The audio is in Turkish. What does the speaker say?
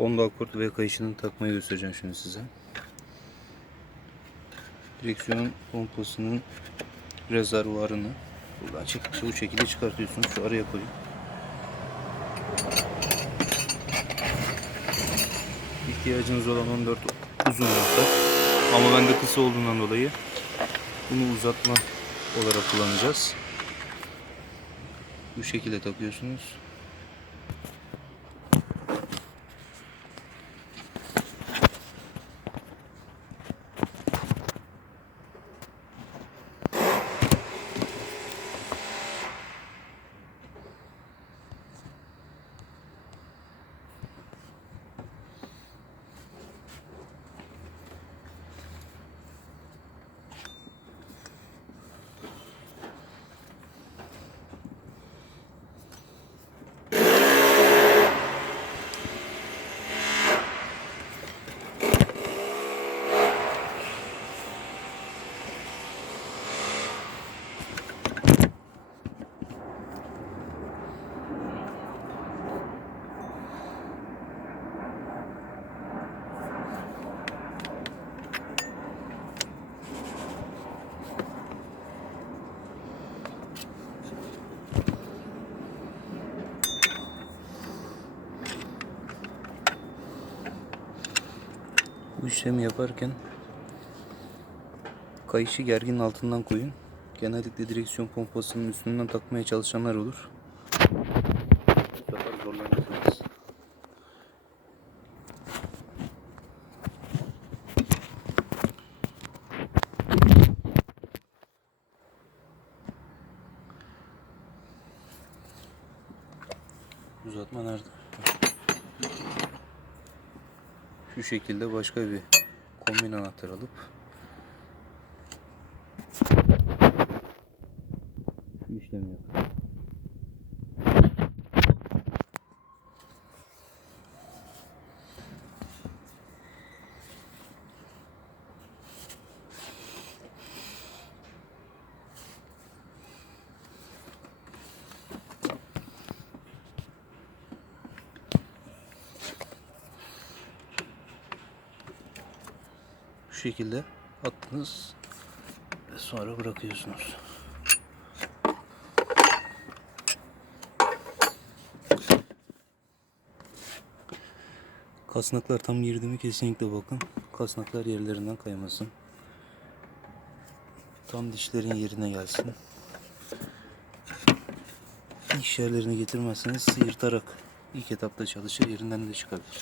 Honda Accord ve kayışını takmayı göstereceğim şimdi size. Direksiyon pompasının rezervuarını buradan çekip bu şekilde çıkartıyorsunuz. Şu araya koyun. İhtiyacınız olan 14 uzun nokta. Ama bende kısa olduğundan dolayı bunu uzatma olarak kullanacağız. Bu şekilde takıyorsunuz. Bu işlemi yaparken kayışı gerginin altından koyun. Genellikle direksiyon pompasının üstünden takmaya çalışanlar olur. Bu sefer zorlanırsınız. Uzatma nerede? Şu şekilde başka bir kombin anahtar alıp şu işlemi yapın. Bu şekilde attınız ve sonra bırakıyorsunuz. Kasnaklar tam girdi mi kesinlikle bakın. Kasnaklar yerlerinden kaymasın. Tam dişlerin yerine gelsin. İş yerlerine getirmezseniz yırtarak ilk etapta çalışır, yerinden de çıkabilir.